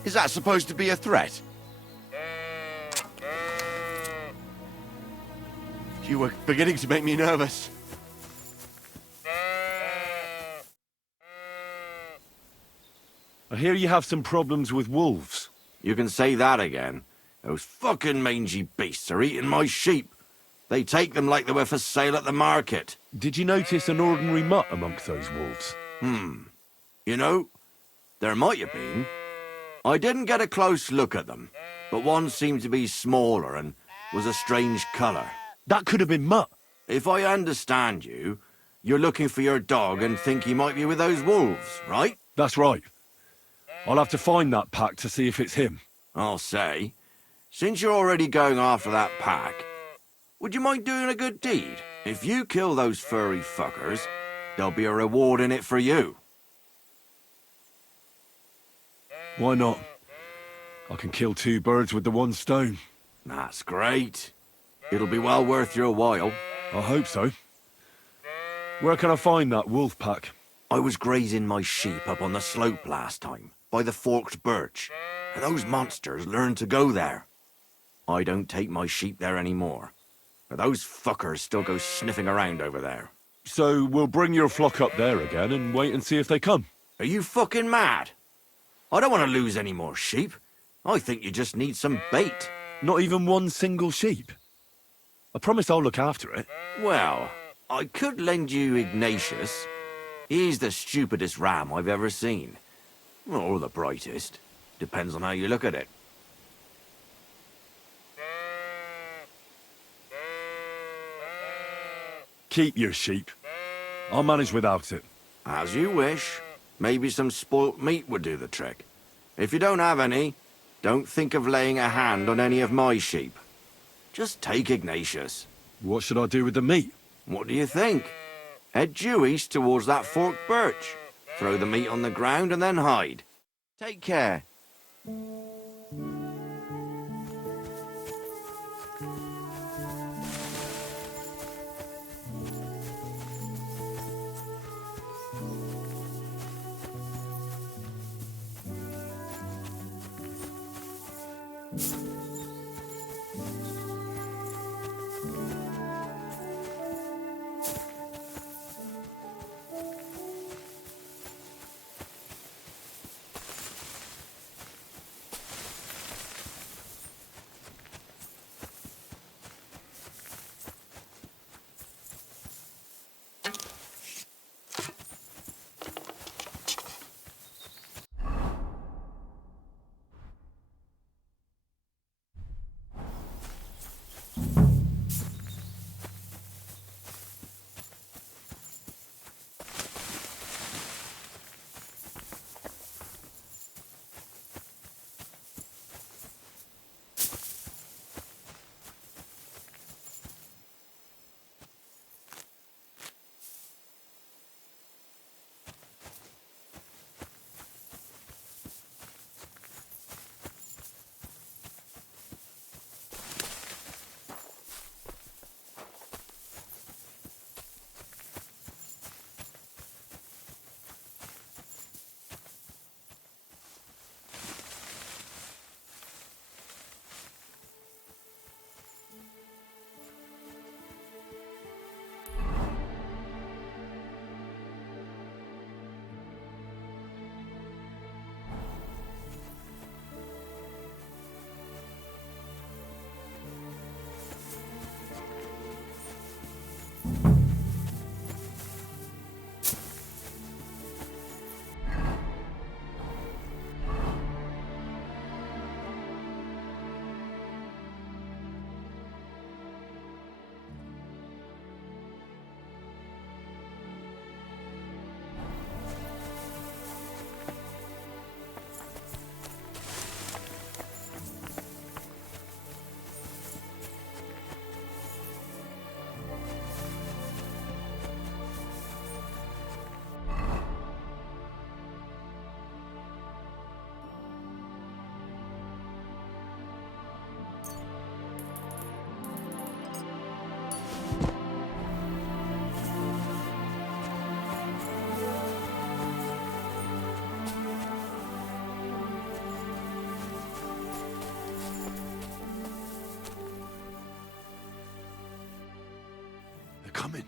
Is that supposed to be a threat? You were beginning to make me nervous. I hear you have some problems with wolves. You can say that again. Those fucking mangy beasts are eating my sheep. They take them like they were for sale at the market. Did you notice an ordinary mutt amongst those wolves? You know, there might have been. I didn't get a close look at them, but one seemed to be smaller and was a strange colour. That could have been Mutt. If I understand you, you're looking for your dog and think he might be with those wolves, right? That's right. I'll have to find that pack to see if it's him. I'll say, since you're already going after that pack, would you mind doing a good deed? If you kill those furry fuckers, there'll be a reward in it for you. Why not? I can kill 2 birds with the 1 stone. That's great. It'll be well worth your while. I hope so. Where can I find that wolf pack? I was grazing my sheep up on the slope last time, by the forked birch, and those monsters learned to go there. I don't take my sheep there anymore, but those fuckers still go sniffing around over there. So we'll bring your flock up there again and wait and see if they come. Are you fucking mad? I don't want to lose any more sheep. I think you just need some bait. Not even 1 single sheep? I promise I'll look after it. Well, I could lend you Ignatius. He's the stupidest ram I've ever seen. Or the brightest. Depends on how you look at it. Keep your sheep. I'll manage without it. As you wish. Maybe some spoilt meat would do the trick. If you don't have any, don't think of laying a hand on any of my sheep. Just take Ignatius. What should I do with the meat? What do you think? Head due east towards that forked birch. Throw the meat on the ground and then hide. Take care. coming.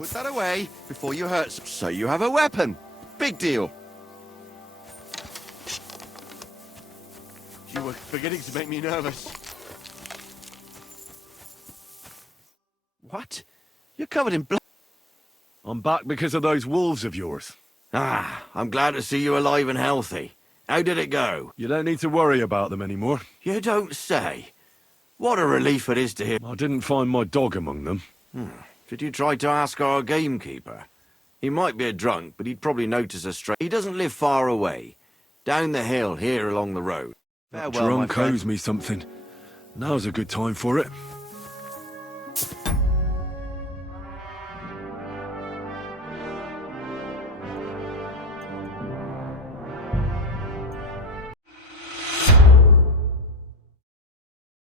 Put that away before you hurt so you have a weapon. Big deal. You were beginning to make me nervous. What? You're covered in blood. I'm back because of those wolves of yours. Ah, I'm glad to see you alive and healthy. How did it go? You don't need to worry about them anymore. You don't say. What a relief it is to hear. I didn't find my dog among them. Did you try to ask our gamekeeper? He might be a drunk, but he'd probably notice a stray. He doesn't live far away. Down the hill, here along the road. That drunk owes me something. Now's a good time for it.